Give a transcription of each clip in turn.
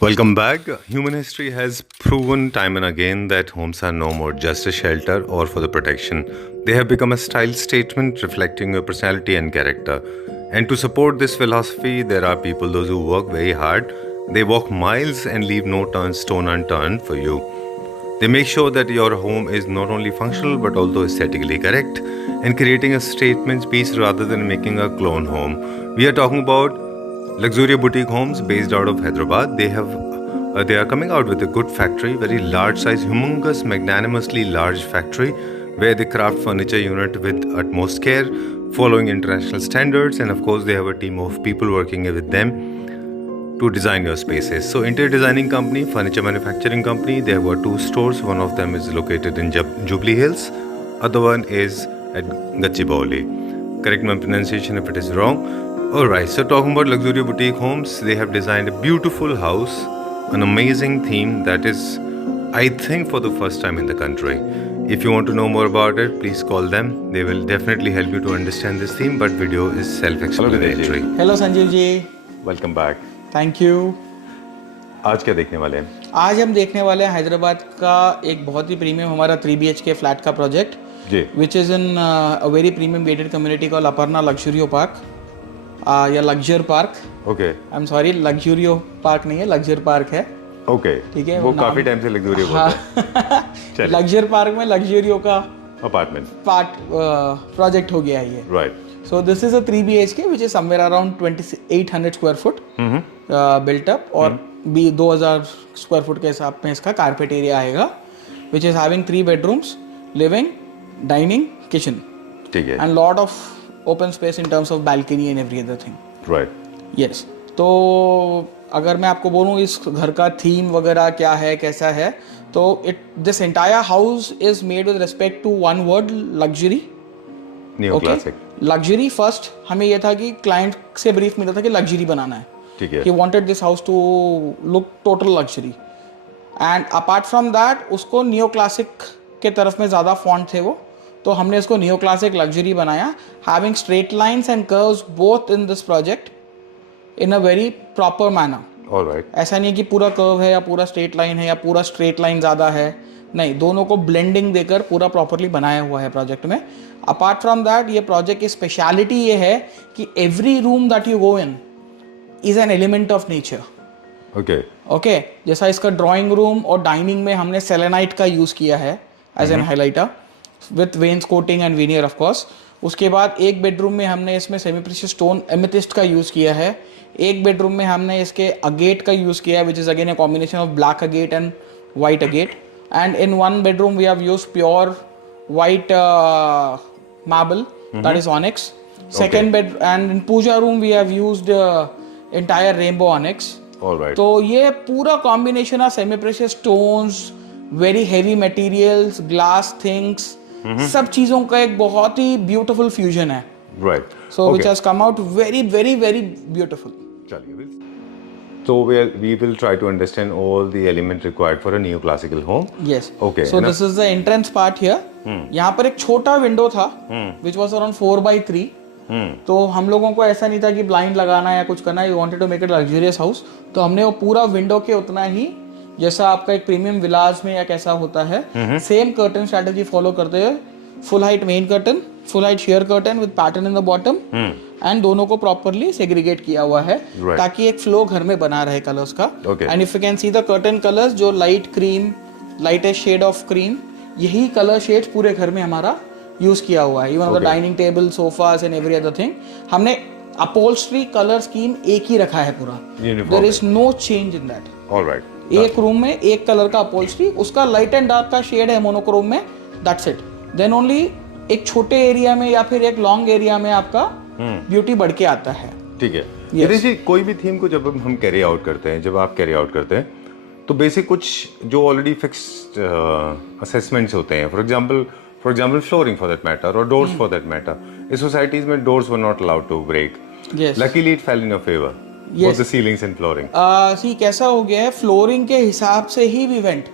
Welcome back. Human history has proven time and again that homes are no more just a shelter or for the protection. They have become a style statement reflecting your personality and character. And to support this philosophy, there are people those who work very hard. They walk miles and leave no stone unturned for you. They make sure that your home is not only functional but also aesthetically correct and creating a statement piece rather than making a clone home. We are talking about Luxuria Boutique Homes based out of Hyderabad. They are coming out with a good factory, very large size, humongous, magnanimously large factory where they craft furniture unit with utmost care, following international standards, and of course they have a team of people working with them to design your spaces. So interior designing company, furniture manufacturing company, they have got two stores. One of them is located in Jubilee Hills, other one is at Gachibowli. Correct my pronunciation if it is wrong. Alright, so talking about Luxuria Boutique Homes, they have designed a beautiful house, an amazing theme that is, I think, for the first time in the country. If you want to know more about it, please call them. They will definitely help you to understand this theme, but video is self-explanatory. Hello Sanjeev ji, welcome back. Thank you. आज क्या देखने वाले हैं? आज हम देखने वाले हैं हैदराबाद का एक बहुत ही प्रीमियम हमारा 3 BHK फ्लैट का project ji. Which is in a very premium gated community call Aparna Luxurio park या Luxor park. Okay. I am sorry, Luxurio park नहीं है, लग्जर पार्क है. ओके. ठीक है, वो काफी टाइम से लग्जूरियो बोलते हैं. लग्जर पार्क में लग्जूरियो का अपार्टमेंट पार्ट प्रोजेक्ट हो गया है ये. Right. So this is a 3 BHK which is somewhere around 2800 square foot built up और भी 2000 square foot के हिसाब में इसका कारपेट एरिया आएगा which is having 3 bedrooms, living, dining, kitchen. ठीक है. And lot of open space in terms of balcony and every other thing. Right. Yes. तो अगर मैं आपको बोलूँ इस घर का थीम वगैरह क्या है, कैसा है, तो this entire house is made with respect to one word, luxury. New classic. Luxury first हमें यह था कि क्लाइंट से ब्रीफ मिला था कि लग्जरी बनाना है. ठीक है. He wanted this house to look total luxury and apart from that उसको नियो क्लासिक के तरफ में ज़्यादा फॉन्ट थे वो, तो हमने इसको नियो क्लासिक लग्जरी बनाया, having straight lines and curves both in this project in a very proper manner. Alright. ऐसा नहीं है कि पूरा कर्व है या पूरा स्ट्रेट लाइन है या पूरा स्ट्रेट लाइन ज़्यादा है, नहीं, दोनों को ब्लेंडिंग देकर पूरा प्रॉपरली बनाया हुआ है प्रोजेक्ट में. अपार्ट फ्रॉम दैट ये प्रोजेक्ट की स्पेशलिटी ये है कि every room that you go in is an element of nature. Okay. Okay, जैसा इसका ड्राइंग रूम और डाइनिंग में हमने सेलेनाइट का यूज़ किया है as an highlighter with veins coating and veneer of course. उसके बाद एक बेडरूम में हमने इसमें सेमी प्रीशियस स्टोन एमेथिस्ट का यूज़ किया है. एक बेडरूम में हमने इसके अगेट का यूज़ किया है which is again a combination of black agate and white agate. And in one bedroom we have used pure white marble, that is onyx. Second bed, and in puja room we have used entire rainbow onyx. All right. तो ये पूरा combination of semi precious stones, very heavy materials, glass things, सब चीजों का एक बहुत ही beautiful fusion है. Right. So which has come out very very very beautiful. चलिए. So we will try to understand all the elements required for a neoclassical home. Yes. Okay. So this is the entrance part here. यहाँ पर एक छोटा window था, which was around 4x3. तो हम लोगों को ऐसा नहीं था कि ब्लाइंड लगाना है या कुछ करना है. We wanted to make it a luxurious house. तो हमने वो पूरा विंडो के उतना ही जैसा आपका एक प्रीमियम विलाज में या कैसा होता है, सेम कर्टन स्ट्रेटेजी फॉलो करते हुए full height main curtain, full height share curtain with pattern in the bottom and दोनों को प्रॉपरली सेग्रीगेट किया हुआ है ताकि एक फ्लो घर में बना रहे कलर्स का. And if you can see the curtain colours, जो light cream, lightest shade of cream, यही कलर शेड्स पूरे घर में हमारा यूज किया हुआ है. Even the dining table, sofas and every other thing हमने अपहोल्स्ट्री कलर स्कीम एक ही रखा है पूरा. There is no change in that. Alright. एक रूम में एक कलर का अपहोल्स्ट्री, उसका लाइट एंड डार्क का शेड है मोनोक्रोम में, दैट्स इट. देन ओनली एक छोटे एरिया में या फिर एक लॉन्ग एरिया में आपका ब्यूटी बढ़ के आता है. ठीक है. यदि जी कोई भी थीम को जब हम कैरी आउट करते हैं, जब आप कैरी आउट करते हैं, तो बेसिक कुछ जो ऑलरेडी फिक्स्ड असेसमेंट्स होते हैं, for example flooring for that matter और डोर्स फॉर दैट मैटर. इस सोसाइटीज में doors were not allowed to break. Luckily it fell in your favour. Both the ceilings and flooring. See कैसा हो गया है, flooring के हिसाब से ही वी वेंट.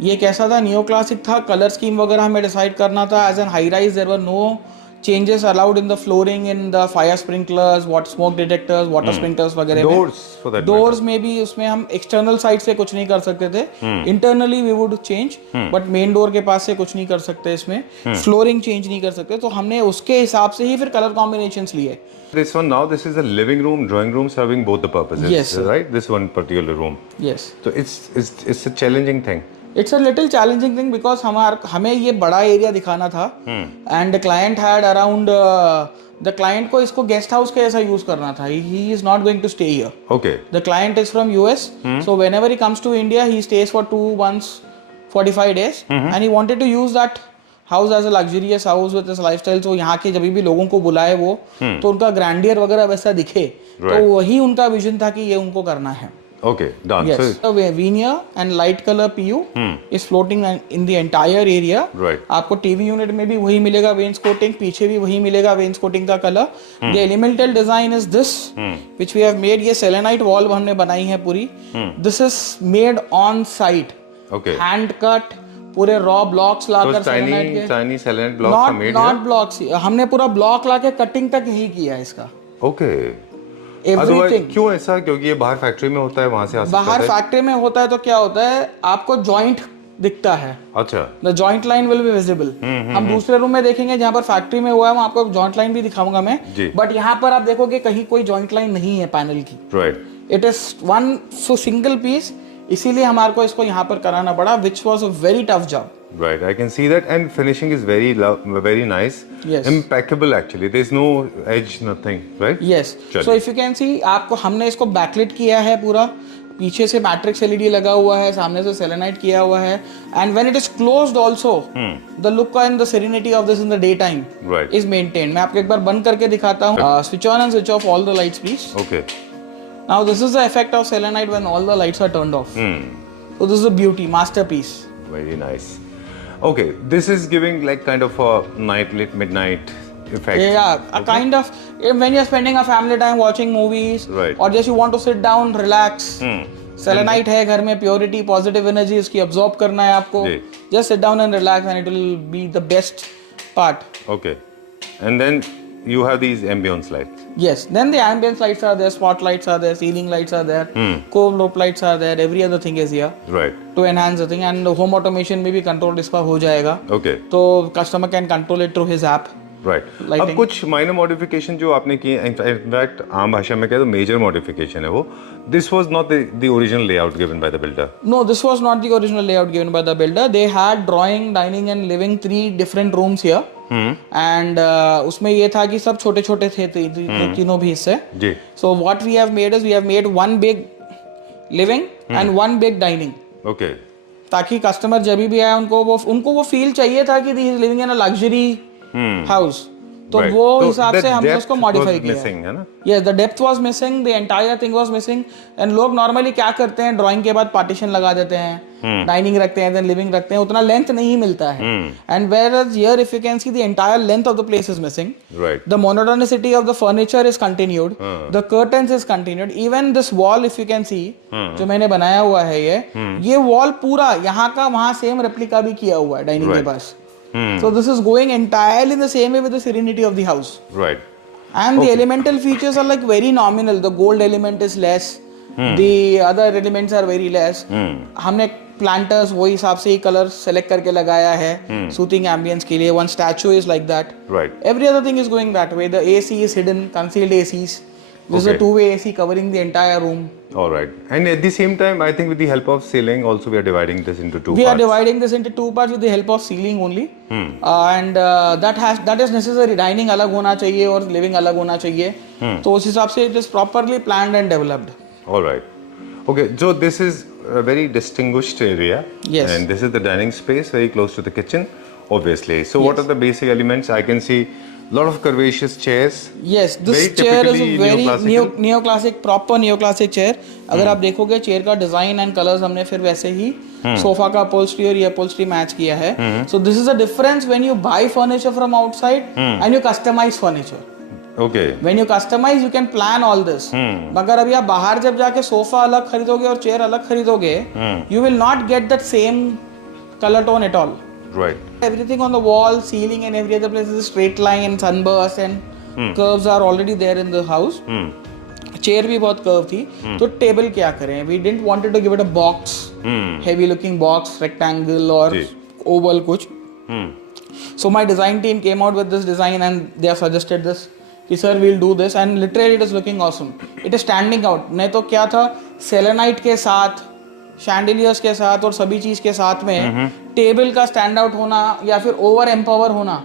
ये कैसा था, नियो क्लासिक था, कलर स्कीम वगैरह हमें डिसाइड करना था. As an high rise there were no changes allowed in the flooring, in the fire sprinklers, smoke detectors, water sprinklers वगैरह में. Doors for that Doors में भी उसमें हम external side से कुछ नहीं कर सकते थे. Internally we would change, but main door के पास से कुछ नहीं कर सकते इसमें. Flooring change नहीं कर सकते. तो हमने उसके हिसाब से ही फिर color combinations लिए. This one now, this is a living room, drawing room, serving both the purposes. Yes, sir. Right? This one particular room. Yes. So it's a challenging thing. It's a little challenging thing because हमें ये बड़ा area दिखाना था and the client had around the client को इसको guest house के ऐसा use करना था. He is not going to stay here. Okay. The client is from US, so whenever he comes to India, he stays for 2 months, 45 days, and he wanted to use that house as a luxurious house with his lifestyle. So यहाँ के जब भी लोगों को बुलाए वो तो उनका ग्रैंडियर वगैरह वैसा दिखे, तो वही उनका विजन था कि ये उनको करना है. Okay, done. Yes. So veneer and light color PU is floating in the entire area. Right. आपको TV unit में भी वही मिलेगा wainscoting, पीछे भी वही मिलेगा wainscoting का color. The elemental design is this, which we have made. ये selenite wall हमने बनाई है पूरी. This is made on site. Okay. Hand cut. पूरे रॉ ब्लॉक्स लाकर selenite के. Tiny selenite blocks are made. Not blocks. हमने पूरा ब्लॉक लाके कटिंग तक ही किया है इसका. Okay. Everything. क्यों ऐसा? क्योंकि ये बाहर फैक्ट्री में होता है, वहां से आ सकता है. बाहर फैक्ट्री में होता है तो क्या होता है, आपको जॉइंट दिखता है. अच्छा. The joint line will be visible. हम दूसरे रूम में देखेंगे जहाँ पर फैक्ट्री में हुआ है, वहाँ आपको जॉइंट लाइन भी दिखाऊंगा मैं. बट यहाँ पर आप देखोगे कहीं कोई जॉइंट लाइन नहीं है पैनल की. Right. It is one single piece. इसीलिए हमारे को इसको यहाँ पर कराना पड़ा, which was a very tough job. Right, I can see that, and finishing is very nice. Yes. Impeccable actually. There's no edge, nothing, right? Yes. So if you can see, आपको हमने इसको backlit किया है पूरा. पीछे से matrix LED लगा हुआ है, सामने से सेलेनाइट किया हुआ है. And when it is closed also, the look and the serenity of this in the daytime is maintained. मैं आपको एक बार बंद करके दिखाता हूँ. Switch on and switch off all the lights, please. Okay. Now this is the effect of selenite when all the lights are turned off. So this is a beauty, masterpiece. Very nice. Okay, this is giving like kind of a midnight effect. Yeah, a kind of when you're spending a family time watching movies, or just you want to sit down, relax. Selenite है घर में, purity, positive energy इसकी absorb करना है आपको. Just sit down and relax, and it will be the best part. Okay, and then you have these ambience lights. Yes, then the ambience lights are there, spotlights are there, ceiling lights are there, cove rope lights are there, every other thing is here. Right. To enhance the thing, and home automation में भी control इसका हो जाएगा. Okay. तो customer can control it through his app. Right. अब कुछ minor modification जो आपने की, in fact आम भाषा में कहे तो major modification है वो. This was not the original layout given by the builder. No, this was not the original layout given by the builder. They had drawing, dining and living 3 different rooms here. And उसमें ये था कि सब छोटे छोटे थे तीनों भी हिस्से. So what we have made is we have made one big living and one big dining. Okay. ताकि कस्टमर जब भी आए उनको वो फील चाहिए था कि he is living in a luxury house. तो वो हिसाब से हमने उसको मॉडिफाई किया. Yes, the depth was missing, the entire thing was missing. And लोग normally क्या करते हैं, ड्राइंग के बाद पार्टीशन लगा देते हैं, डाइनिंग रखते हैं, then living रखते हैं, उतना लेंथ नहीं मिलता है. And whereas here if you can see the entire length of the place is missing. Right. The monotonicity of the furniture is continued. The curtains is continued. Even this wall if you can see, जो मैंने बनाया हुआ है ये wall पूरा यहाँ का वहाँ सेम रेप्लिका भी किया हुआ है डाइनिंग के पास. So this is going entirely in the same way with the serenity of the house. Right. And the elemental features are like very nominal. The gold element is less. The other elements are very less. हमने planters वही हिसाब से ही colour select करके लगाया है soothing ambience के लिए. One statue is like that. Right. Every other thing is going that way. The AC is hidden, concealed ACs. This is a two-way AC covering the entire room. All right. And at the same time, I think with the help of ceiling, also we are dividing this into two parts. We are dividing this into 2 parts with the help of ceiling only. And that is necessary. Dining अलग होना चाहिए और living अलग होना चाहिए. तो उस हिसाब से it is properly planned and developed. All right. Okay. So this is a very distinguished area. Yes. And this is the dining space, very close to the kitchen, obviously. So what are the basic elements? I can see lot of curvaceous chairs. Yes, this chair is a very neoclassic, proper neoclassic chair. अगर आप देखोगे chair का design and colours हमने फिर वैसे ही sofa का upholstery और ये upholstery मैच किया है. So this is a difference when you buy furniture from outside and you customize furniture. Okay. When you customize, you can plan all this. मगर अभी आप बाहर जब जाके सोफा अलग खरीदोगे और चेयर अलग खरीदोगे, you will not get that same color tone at all. Right. Everything on the wall, ceiling, and every other place is a straight line, sunburst and curves are already there in the house. Chair भी बहुत curve थी, तो table क्या करें? We didn't wanted to give it a box, heavy looking box, rectangle और oval कुछ. So my design team came out with this design and they have suggested this कि sir we'll do this and literally it is looking awesome. It is standing out. नहीं तो क्या था, selenite के साथ, शैंडिलियर्स के साथ और सभी चीज के साथ में टेबल का स्टैंड आउट होना या फिर ओवर एम्पावर होना,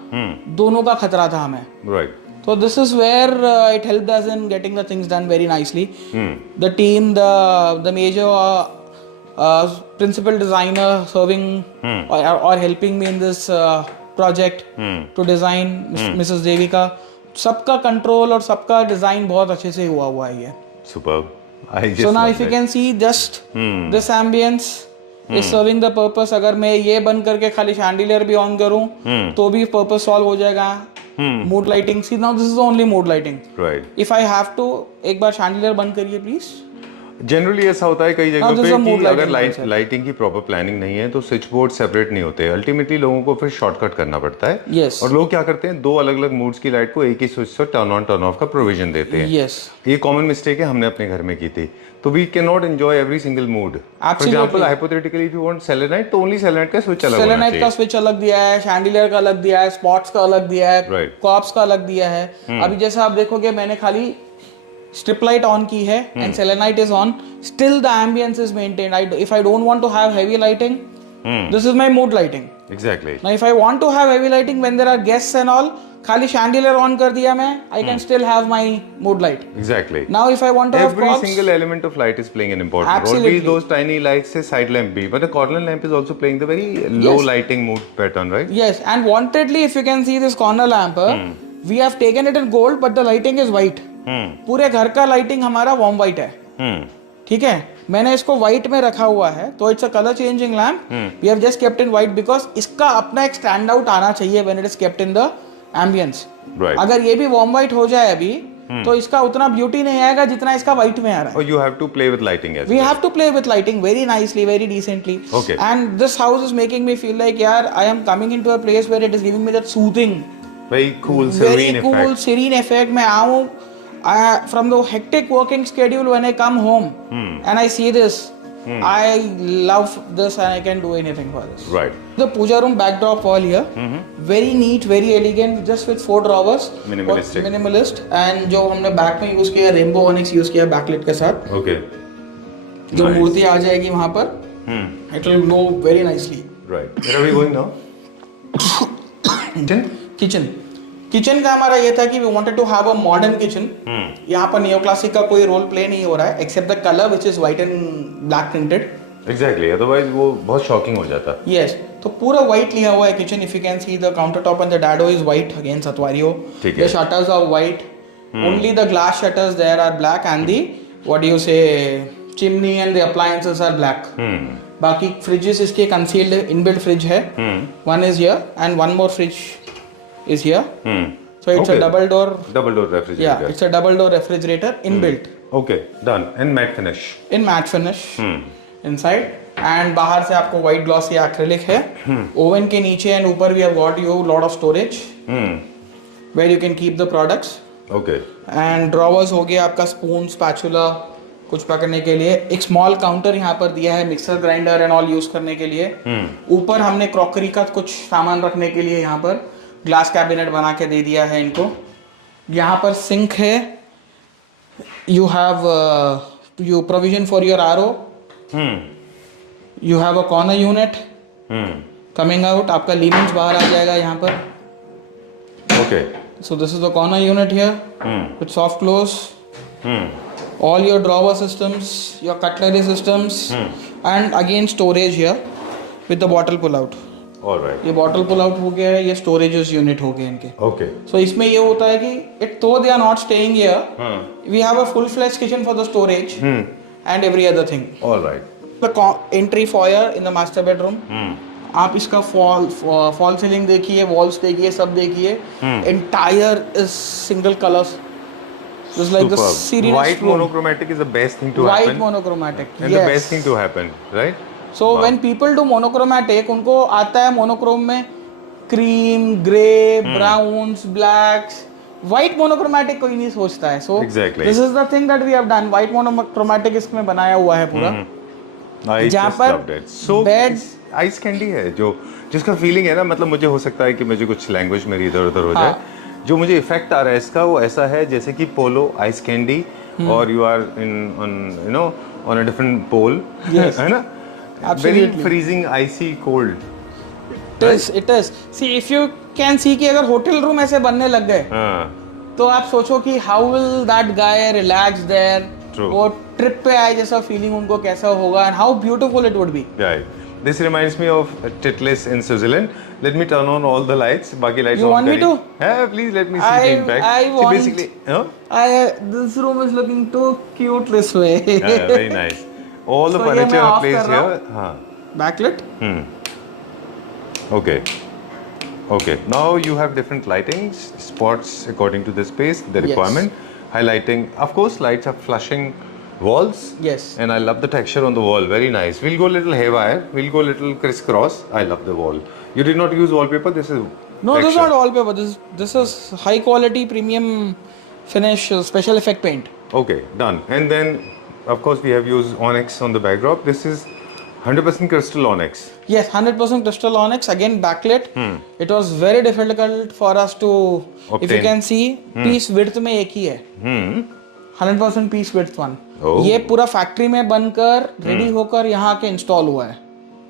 दोनों का खतरा था हमें. Right. So this is where it helped us in getting the things done very nicely. The team, the major principal designer serving or helping me in this project to design, Mrs. Devika. सबका control और सबका design बहुत अच्छे से हुआ है ये. Superb. So now if you can see just this ambience is serving the purpose. अगर मैं ये बंद करके खाली शैंडिलियर भी ऑन करूं तो भी पर्पस सॉल्व हो जाएगा. Mood lighting, see now this is only mood lighting. Right. If I have to, एक बार शैंडिलियर बंद करिए प्लीज. जनरली ऐसा होता है कई जगहों पे कि अगर लाइटिंग की प्रॉपर प्लानिंग नहीं है तो स्विच बोर्ड सेपरेट नहीं होते. अल्टीमेटली लोगों को फिर शॉर्टकट करना पड़ता है. yes. और लोग क्या करते हैं, दो अलग अलग मूड्स की लाइट को एक ही स्विच से टर्न ऑन टर्न ऑफ का प्रोविजन देते हैं. yes. ये कॉमन मिस्टेक है, हमने अपने घर में की थी. तो we can not enjoy every single mood. For example hypothetically if you want selenite तो ओनली सेलेनाइट का स्विच अलग होना चाहिए. सेलेनाइट का स्विच अलग दिया है, शैंडिलियर का अलग दिया है, स्पॉट्स का अलग दिया है, कॉप्स का अलग दिया है. अभी जैसे आप देखोगे मैंने खाली strip light on की है and selenite is on, still the ambience is maintained. If I don't want to have heavy lighting, this is my mood lighting. Exactly. Now if I want to have heavy lighting when there are guests and all, खाली chandelier on कर दिया मैं, I can still have my mood light. Exactly. Now if I want to have every props, single element of light is playing an important Absolutely. role. Be those tiny lights say side lamp be, but the corner lamp is also playing the very low lighting mood pattern, right? yes, and wantedly if you can see this corner lamp, we have taken it in gold but the lighting is white. पूरे घर का lighting हमारा warm white है. ठीक है, मैंने इसको white में रखा हुआ है तो it's a colour changing lamp. We have just kept in white because इसका अपना एक स्टैंड आउट आना चाहिए when it is kept in the ambience. अगर ये भी वार्म व्हाइट हो जाए अभी तो इसका उतना ब्यूटी नहीं आएगा जितना इसका व्हाइट में आ रहा है. Or you have to play with lighting as we well. have to play with lighting very nicely, very decently. Okay. And this house is making me feel like yaar I am coming into a place where it is giving me that soothing, very cool serene effect. Very cool serene effect. मैं आऊँ from the hectic working schedule, when I come home and I see this, I love this and I can do anything for this. Right. The puja room backdrop wall here, very neat, very elegant, just with 4 drawers. Minimalistic. Minimalist. And जो हमने back में use किया rainbow onyx use किया backlit के साथ. Okay. जो मूर्ति आ जाएगी वहां पर, it will glow very nicely. Right. Where are we going now? Kitchen का हमारा ये था कि we wanted to have a modern kitchen. यहाँ पर नियो क्लासिक का कोई रोल प्ले नहीं हो रहा है except the colour which is white and black printed. Exactly. Otherwise वो बहुत शॉकिंग हो जाता. Yes. तो पूरा व्हाइट लिया हुआ है kitchen. If you can see the counter top and the dado is white again statuario. The shutters are white. Only the glass shutters there are black and the what do you say chimney and the appliances are black. बाकी fridges इसके concealed inbuilt fridge है. One is here and one more fridge is here. So it's a double door refrigerator. Yeah, it's a double door refrigerator inbuilt. Okay, done. And matte finish. In matte finish inside. And बाहर से आपको white glossy acrylic है. Oven के नीचे and ऊपर we have got you lot of storage where you can keep the products. Okay. And drawers हो गया आपका spoon, spatula कुछ पकड़ने के लिए. एक स्मॉल काउंटर यहाँ पर दिया है mixer grinder and all use करने के लिए. ऊपर हमने क्रॉकरी का कुछ सामान रखने के लिए यहाँ पर ग्लास कैबिनेट बना के दे दिया है इनको. यहाँ पर सिंक है. You have you provision for your RO. You have a corner unit coming out. आपका लीमेंस बाहर आ जाएगा यहाँ पर. Okay. So this is the corner unit here with soft close. All your drawer systems, your cutlery systems and again storage here with the bottle pull out. Alright. ये bottle pull out हो गया है. ये storages unit हो गए इनके. Okay. So इसमें ये होता है कि it though they are not staying here, we have a full-fledged kitchen for the storage and every other thing. Alright. The entry foyer in the master bedroom. आप इसका फॉल सीलिंग देखिए, walls देखिए, सब देखिए. Entire is single colors. Just like the serene white monochromatic is the best thing to happen. White monochromatic. And the best thing to happen, right? So when people do monochromatic, उनको आता है monochrome में cream, grey, browns, blacks, white monochromatic कोई नहीं सोचता है. So Exactly. This is the thing that we have done. White monochromatic इसमें बनाया हुआ है पूरा. I जहाँ just पर loved it. So bed- ice candy है जो जिसका फीलिंग है ना, मतलब मुझे हो सकता है कि मुझे कुछ लैंग्वेज मेरी इधर उधर हो जाए. जो मुझे इफेक्ट आ रहा है इसका वो ऐसा है जैसे कि पोलो आइस कैंडी और you are in on you know on a different pole. Yes. है ना? Very Absolutely. Freezing icy cold. It is see if you can see कि अगर होटल रूम ऐसे बनने लग गए तो आप सोचो कि how will that guy relax there. True. वो ट्रिप पे आए जैसा फीलिंग उनको कैसा होगा and how beautiful it would be. Right. This reminds me of Titlis in Switzerland. Let me turn on all the lights. बाकी lights You on want me करी. to? Yeah, please let me see the impact. I So want- basically, huh? This room is looking too cute this way. Yeah, very nice. All the So ये furniture मैं are off placed कर रहा here. हाँ. Backlit. Okay. Okay. Now you have different lightings, spots according to the space, the Yes. requirement. Highlighting. Of course, lights are flushing walls. Yes. And I love the texture on the wall. Very nice. We'll go a little haywire. We'll go a little crisscross. I love the wall. You did not use wallpaper. This is No, this is texture. not wallpaper. This is high quality premium finish special effect paint. Okay, done. And then, of course, we have used onyx on the backdrop. This is 100% crystal onyx. Yes, 100% crystal onyx. Again, backlit. It was very difficult for us to, if you Obtain. can see, piece width में एक ही है. 100% piece width one. Oh. ये पूरा factory में बनकर ready होकर यहाँ के इंस्टॉल हुआ है.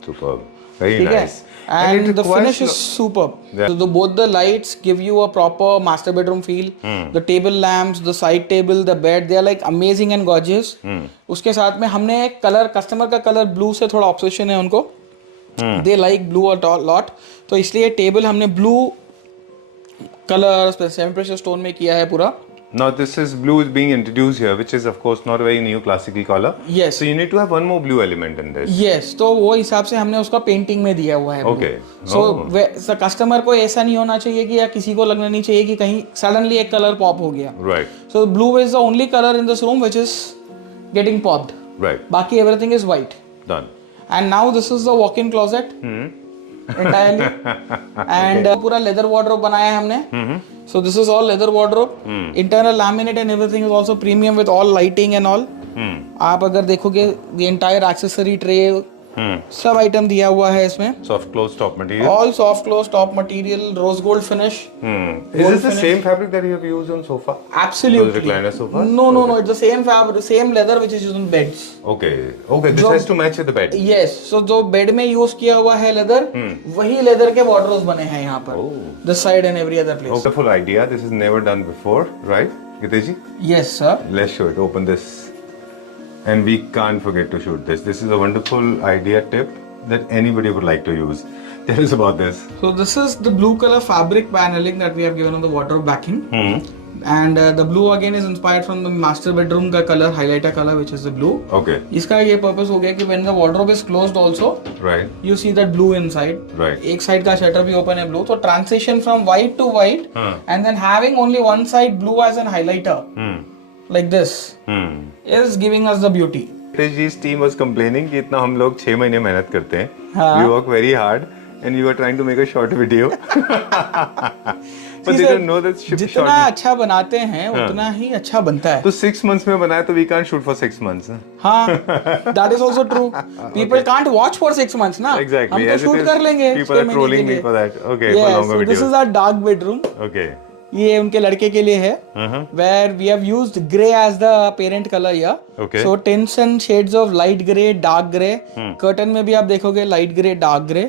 Superb. Very ठीक है. nice. And it the requires finish is superb. Yeah. So both the lights give you a proper master bedroom feel. The table lamps, the side table, the bed, they are like amazing and gorgeous. उसके साथ में हमने एक colour, customer का colour blue से थोड़ा obsession है उनको. They like blue a lot. तो इसलिए टेबल हमने blue colour semi precious stone में किया है पूरा. Now this is blue is being introduced here, which is of course not a very new classical color. Yes. So you need to have one more blue element in this. Yes, तो वो हिसाब से हमने उसका painting में दिया हुआ है. Okay. सो कस्टमर को ऐसा नहीं होना चाहिए कि या किसी को लगना नहीं चाहिए कि कहीं सडनली एक कलर पॉप हो गया. Right. So blue is the only color in this room which is getting popped. Right. बाकी everything is white. Done. And now this is the walk-in closet. Entirely. And पूरा leather wardrobe बनाया है हमने. So this is all leather wardrobe. Internal laminate and everything is also premium with all lighting and all. आप अगर देखोगे the entire accessory tray सब item दिया हुआ है इसमें. Soft close top material. All soft close top material, rose gold finish. Is this the same fabric that you have used on sofa? Absolutely. Those recliner sofas? No. It's the same fabric, same leather which is used on beds. Okay. Okay. This जो- has to match with the bed. Yes. So जो bed में use किया हुआ है leather, वही leather के borders बने हैं यहाँ पर. This side and every other place. Wonderful idea. This is never done before, right, Gitesh ji? Yes, sir. Let's show it. Open this. And we can't forget to shoot this. This is a wonderful idea tip that anybody would like to use. Tell us about this. So this is the blue color fabric paneling that we have given on the wardrobe backing. And the blue again is inspired from the master bedroom का color, highlighter color, which is the blue. Okay. इसका ये purpose हो गया कि when the wardrobe is closed also, Right. you see that blue inside. Right. एक side का shutter भी open है blue. So transition from white to white, and then having only one side blue as an highlighter, like this, is giving us the beauty. Gitesh ji's team was complaining कि इतना हम लोग 6 महीने मेहनत करते हैं. हाँ. We work very hard and you are trying to make a short video. But they See, don't know that short. जितना अच्छा बनाते हैं उतना ही अच्छा बनता है. तो 6 months में बनाया तो we can't shoot for 6 months. हाँ, that is also true. People can't watch for 6 months ना. Exactly. हम तो As it shoot is, कर लेंगे. people are 6 trolling महीने me के for लिए. that. Okay, for Yes, longer so this videos. is our dark bedroom. Okay. ये उनके लड़के के लिए है. Where we have used grey as the parent color here. Okay. So tints and shades of light grey, dark grey. Curtain में भी आप देखोगे light grey, dark grey.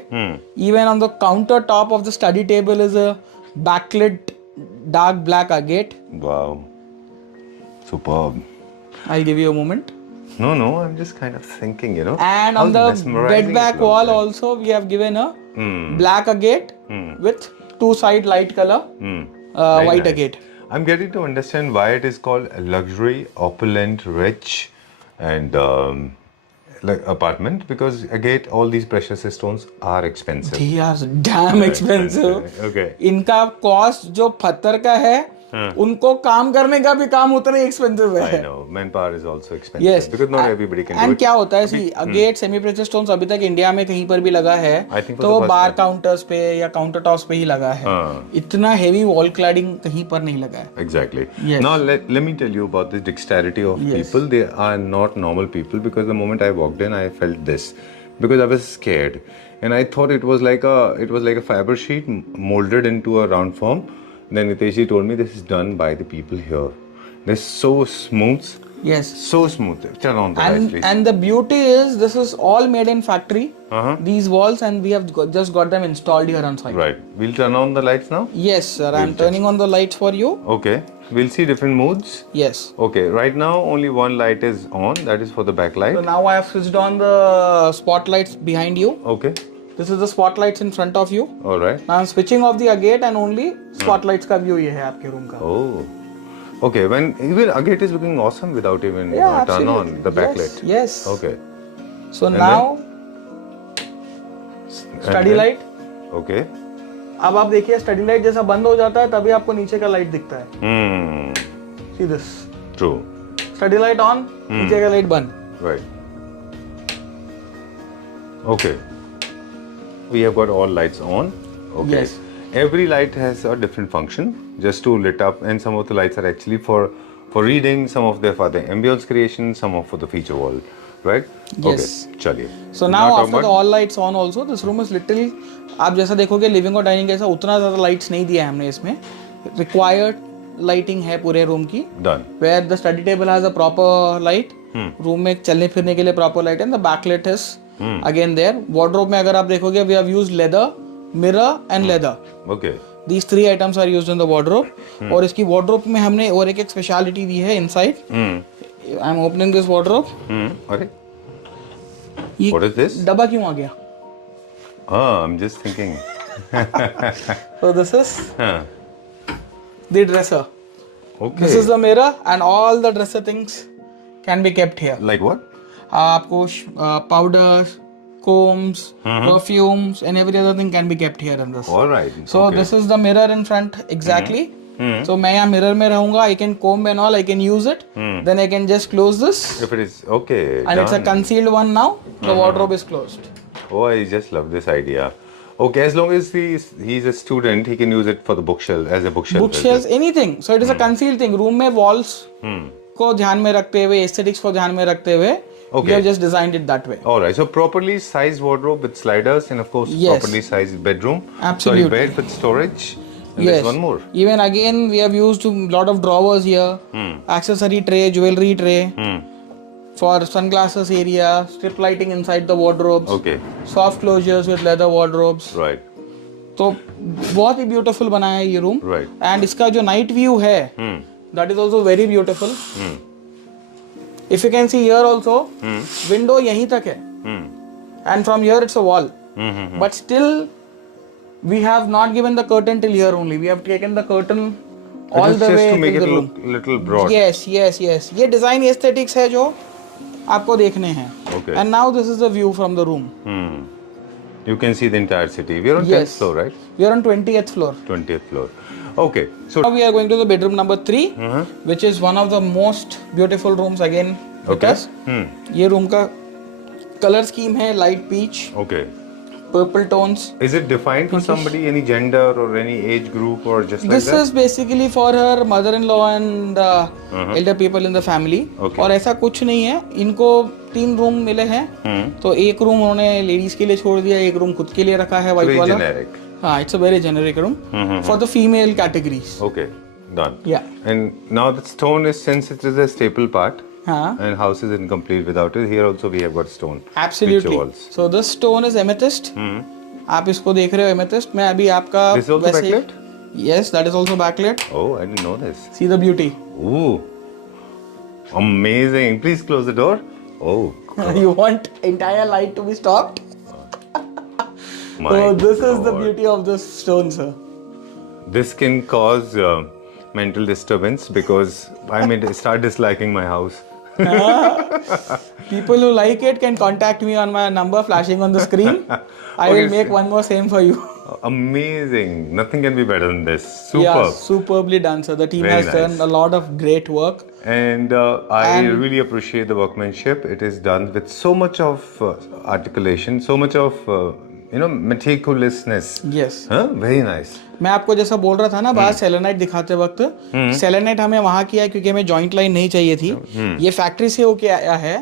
Even on the countertop of the study table is a backlit dark black agate. Wow. Superb. I'll give you a moment. No, I'm just kind of thinking, you know. And how on the mesmerizing bed back it looks wall like. also we have given a black agate with two side light color Very white nice. agate. I'm getting to understand why it is called a luxury, opulent, rich, and like apartment, because agate, all these precious stones are expensive. They are damn expensive. Okay. इनका cost जो पत्थर का है उनको काम करने का भी काम उतना ही एक्सपेंसिव I है. know manpower is also expensive Yes. because not everybody can do and it. क्या होता है सी गेट सेमी प्रेशर स्टोन्स अभी तक इंडिया में कहीं पर भी लगा है I think for तो the first bar time. Counters पे या काउंटर टॉप्स पे ही लगा है. इतना हेवी वॉल क्लैडिंग कहीं पर नहीं लगा है. Exactly. Yes. Now let me tell you about the dexterity of Yes. people. They are not normal people because the moment I walked in, I felt this because I was scared and I thought it was like a fiber sheet molded into a round form. Then Nitesh told me this is done by the people here. They're so smooth, Yes. so smooth. Turn on the lights, please. And the beauty is this is all made in factory. These walls and we have just got them installed here on site. Right. We'll turn on the lights now. Yes, sir. I'm turning on the lights for you. Okay. We'll see different moods. Yes. Okay. Right now, only one light is on. That is for the backlight. So now I have switched on the spotlights behind you. Okay. This is the spotlights in front of you. All right. Now I'm switching off the agate and only spotlights का view ये है आपके room का. Oh. Okay, when even agate is looking awesome without even Yeah, turn on absolutely. the backlight. Yes. Okay. So And now And study then- light. Okay. अब आप देखिए study light जैसा बंद हो जाता है तभी आपको नीचे का लाइट दिखता है. Hmm. See this. True. Study light on, नीचे का लाइट बंद. Right. Okay. We have got all lights on. Okay. Yes. Every light has a different function, just to lit up, and some of the lights are actually for reading. Some of them for the ambience creation. Some of for the feature wall. Right. Yes. Okay. चलिए. So now talk after the all lights on also, this room is little. आप जैसा देखोगे living और dining जैसा उतना ज़्यादा lights नहीं दिया है हमने इसमें. Required lighting है पूरे रूम की. Done. Where the study table has a proper light. Room में चलने फिरने के लिए प्रॉपर लाइट है. The backlit is again there. Wardrobe में अगर आप देखोगे we have used leather, mirror and leather. Okay. These three items are used in the wardrobe. और इसकी wardrobe में हमने और एक स्पेशलिटी दी है inside. I'm opening this wardrobe. Okay. ये What is this? डब्बा क्यों आ गया? I'm just thinking. So this is Huh. the dresser. Okay. This is the mirror and all the dresser things can be kept here. Like what? आपको powders, combs, perfumes and every other thing can be kept here in this. All right. So okay. this is the mirror in front exactly. So मैं यहाँ mirror में रहूँगा. I can comb and all. I can use it. Then I can just close this. If it is okay. And it's a done. concealed one now. The wardrobe is closed. Oh, I just love this idea. Okay, as long as he's a student, he can use it for the bookshelf as a bookshelf. Bookshelves, anything. So it is a concealed thing. Room में walls को ध्यान में रखते हुए, aesthetics को ध्यान में रखते हुए, Okay. we have just designed it that way. All right. So properly sized wardrobe with sliders, and of course Yes. properly sized bedroom. Absolutely. Sorry, bed with storage. And Yes. there's one more. Even again, we have used a lot of drawers here, accessory tray, jewelry tray, for sunglasses area, strip lighting inside the wardrobes, Okay. soft closures with leather wardrobes. Right. तो बहुत ही beautiful बना है ये room. Right. And इसका जो night view है that is also very beautiful. If you can see here also window यहीं तक है and from here it's a wall but still we have not given the curtain till here only. We have taken the curtain It all is the just way to make in it the रूम. look little broad. Yes yes yes ये design aesthetics है जो आपको देखने हैं. Okay. And now this is the view from the room. You can see the entire city. We are on 10th Yes. floor, right? We are on 20th floor. 20th floor. Okay. So Now we are going to the bedroom number 3, which is one of the most beautiful rooms again with Okay. us. ये room का colour scheme है light peach, okay. Purple tones. Is it defined for somebody, any gender or any age group or just like This that? is basically for her mother-in-law and elder people in the family. Okay. और ऐसा कुछ नहीं है. इनको 3 room मिले हैं. तो एक रूम उन्होंने लेडीज के लिए छोड़ दिया, एक रूम खुद के लिए रखा है Very व्हाइट वाला. generic. हाँ, it's a very generic room for the female categories. Okay. Done. Yeah. And now the stone is, since it is a staple part हाँ. and house is incomplete without it, here also we have got stone. Absolutely. Feature walls. So this stone is amethyst. आप इसको देख रहे हो amethyst. मैं अभी आपका This is also backlit? Yes, that is also backlit. Oh, I didn't know this. See the beauty. Ooh. Amazing. Please close the door. Oh. You want entire light to be stopped? My So this is the God. beauty of this stone, sir. This can cause mental disturbance because I may start disliking my house. People who like it can contact me on my number flashing on the screen. I will Okay, make one more same for you. Amazing. Nothing can be better than this. Superb. Yeah, superbly done, sir. The team Very has done nice. a lot of great work. And I And- really appreciate the workmanship. It is done with so much of articulation, so much of meticulousness. Yes. Huh? Very nice. मैं आपको जैसा बोल रहा था ना बाहर selenite दिखाते वक्त, सेलेनाइट हमें वहां किया है क्योंकि हमें जॉइंट लाइन नहीं चाहिए थी. ये फैक्ट्री से होके आया है,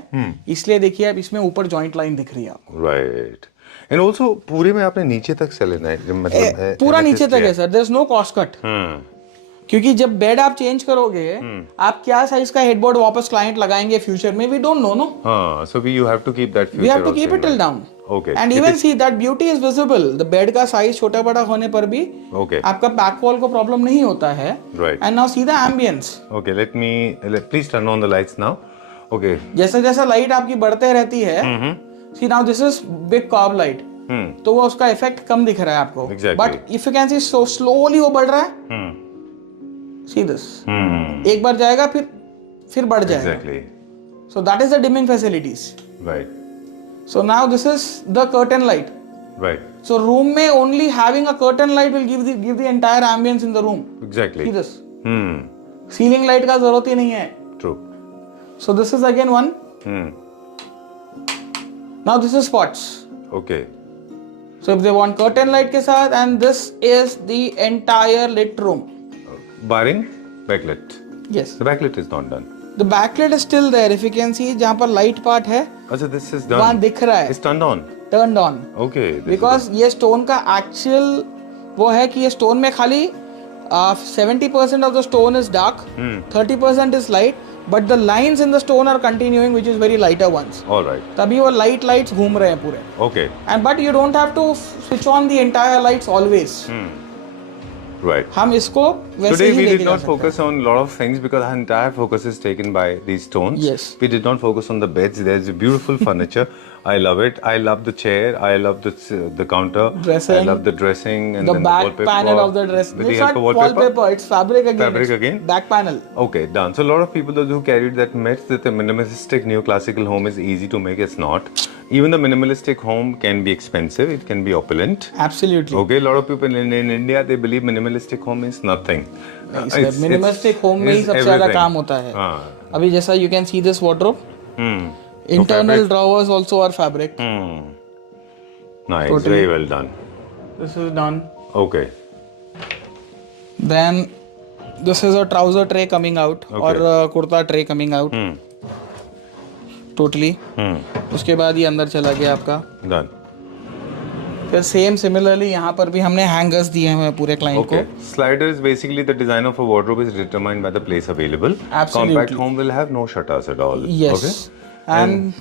इसलिए देखिए अब इसमें ऊपर जॉइंट लाइन दिख रही है आपको. Right. And also पूरे में आपने नीचे तक सेलेनाइट मतलब है. पूरा नीचे तक है sir. There is no cost cut. क्योंकि जब बेड आप चेंज करोगे, आप क्या साइज का हेडबोर्ड वापस क्लाइंट लगाएंगे फ्यूचर में, we don't know. No, so you have to keep that future. We have to also keep in it till mind. Down. Okay. And Keep even it- see that beauty is visible. The bed का size छोटा बड़ा होने पर भी Okay. आपका back wall को problem नहीं होता है. Right. And now see the ambience. Okay, please turn on the lights now. Okay. जैसे जैसे लाइट आपकी बढ़ते रहती है, see now this is big curve light, तो वो उसका इफेक्ट कम दिख रहा है आपको. Exactly. But if you can see so slowly वो बढ़ रहा है. See this. एक बार जाएगा फिर बढ़ जाएगा. Exactly. So that is the dimming facilities. Right. So now this is the curtain light. Right. So room में only having a curtain light will give the entire ambience in the room. Exactly. See this. Hmm. Ceiling light का जरूरत ही नहीं है. True. So this is again one. Hmm. Now this is spots. Okay. So if they want curtain light के साथ, and this is the entire lit room. Barring backlit. Yes. The backlit is not done. The backlit is still there. If you can see, जहाँ पर light part है, Also, this is done. वहाँ दिख रहा है. It's turned on. Turned on. Okay. this is Because ये stone का actual वो है कि ये stone में खाली 70% of the stone is dark, 30% is light, but the lines in the stone are continuing, which is very lighter ones. done. All right. तभी वो light lights घूम रहे हैं पूरे. Okay. And but you don't have to switch on the entire lights always. Right. हम इसको वैसे Today he we लेके did जा not सकते हैं. focus on a lot of things because our entire focus is taken by these stones. Yes. We did not focus on the beds. There's beautiful furniture. I love it. I love the chair. I love the counter. Dressing. I love the dressing and The then back the wallpaper. panel of the dress. With the It's help not of wallpaper. It's fabric again. Fabric It's again? Back panel. Okay, done. So a lot of people those who carried that myth that a minimalistic neoclassical home is easy to make. It's not. Even the minimalistic home can be expensive. It can be opulent. Absolutely. Okay, a lot of people in India they believe minimalistic home is nothing. Minimalistic home में ही सबसे ज्यादा काम होता है. हाँ. अभी जैसा you can see this wardrobe. Internal drawers also are fabric. Nice, Totally. very well done. This is done. Okay. Then this is a trouser tray coming out or a kurta tray coming out. Totally. उसके बाद ये अंदर चला गया आपका. Done. फिर same similarly यहाँ पर भी हमने हैंगर्स दिए हैं पूरे क्लाइंट को. Okay. Slider is basically the design of a wardrobe is determined by the place available. Absolutely. Compact home will have no shutters at all. Yes. Okay. And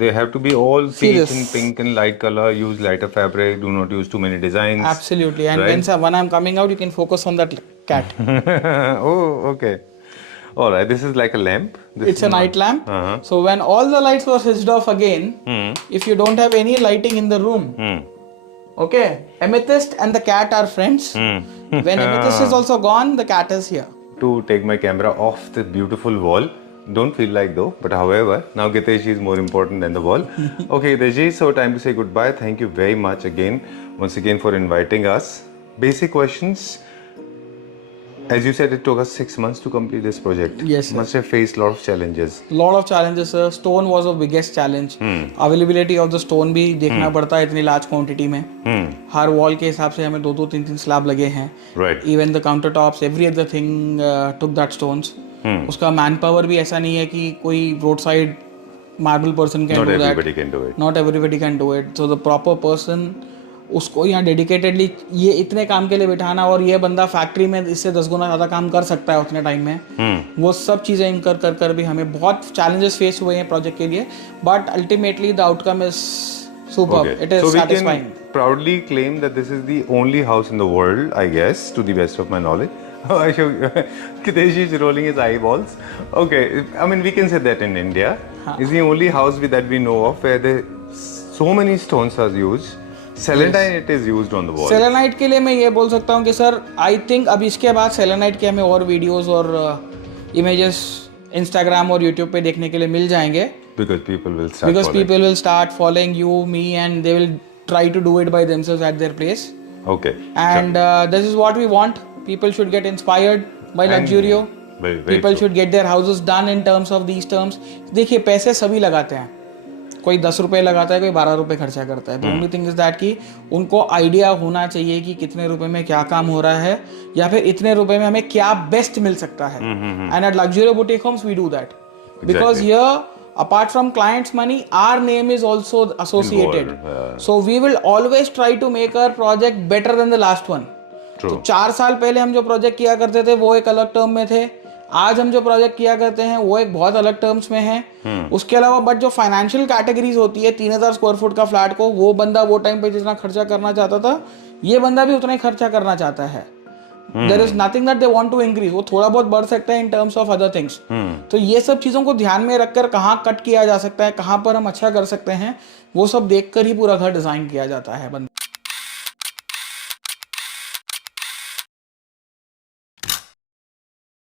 They have to be all See peach this. and pink and light color. Use lighter fabric. Do not use too many designs. absolutely. And Right. when I'm coming out, you can focus on that cat. Oh, okay. All right. This is like a lamp. This It's is a not- night lamp. Uh-huh. So when all the lights were switched off again, if you don't have any lighting in the room, okay, amethyst and the cat are friends. When amethyst is also gone, the cat is here. To take my camera off the beautiful wall. Don't feel like though, but however, now Gitesh is more important than the wall. Okay, Gitesh, so time to say goodbye. Thank you very much once again for inviting us. Basic questions. As you said, it took us 6 months to complete this project. Yes, sir. Must have faced a lot of challenges. Lot of challenges, sir. Stone was the biggest challenge. Availability of the stone भी देखना पड़ता है इतनी large quantity में. हर wall के हिसाब से हमें 2-2, 3-3 slab लगे हैं. Right. Even the countertops, every other thing took that stones. उसका मैन पावर भी ऐसा नहीं है कि कोई road side marble person can Not do that. everybody can do it. Not everybody can do it. So the proper person उसको यहाँ dedicatedly ये इतने काम के लिए बिठाना, और ये बंदा फैक्ट्री में इससे 10 गुना ज़्यादा काम कर सकता है उतने टाइम में. वो सब चीज़ें इनकर कर कर भी हमें बहुत चैलेंजेस फेस हुए हैं प्रोजेक्ट के लिए, but ultimately the outcome is superb. It is So we satisfying. can proudly claim that this is the only house in the world, I guess, to the best of my knowledge. Kitesh is rolling his eyeballs. Okay, I mean we can say that in India is the only house that we know of where so many stones are used. Selenite it is used on the wall. Selenite के लिए मैं ये बोल सकता हूँ कि sir I think अब इसके बाद सेलेनाइट के हमें और वीडियोस और इमेजेस इंस्टाग्राम और यूट्यूब पे देखने के लिए मिल जाएंगे. Because people will start Because following. people will start following you, me, and they will try to do it by themselves at their place. Okay. And this is what we want. People should get inspired by Luxurio. Very People true. should get their houses done in terms of these terms. देखिए पैसे सभी लगाते हैं, कोई 10 रुपए लगाता है, कोई 12 रुपए खर्चा करता है. The only thing is that कि उनको आइडिया होना चाहिए कि कितने रुपए में क्या काम हो रहा है या फिर इतने रुपए में हमें क्या बेस्ट मिल सकता है. And at Luxurio Boutique Homes we do that. Because here, apart from clients' money, our name is also associated. So we will always try to make our project better than the last one. True. तो 4 साल पहले हम जो project किया करते थे वो एक अलग टर्म में थे, आज हम जो प्रोजेक्ट किया करते हैं वो एक बहुत अलग टर्म्स में है. उसके अलावा बट जो फाइनेंशियल कैटेगरीज होती है 3000 स्क्वायर फुट का फ्लैट को, वो बंदा वो टाइम पे जितना खर्चा करना चाहता था, ये बंदा भी उतना ही खर्चा करना चाहता है. There is nothing that they want to increase. वो थोड़ा बहुत बढ़ सकता है in terms of other things. तो ये सब चीजों को ध्यान में रखकर कहाँ कट किया जा सकता है, कहाँ पर हम अच्छा कर सकते हैं, वो सब देखकर ही पूरा घर डिजाइन किया जाता है.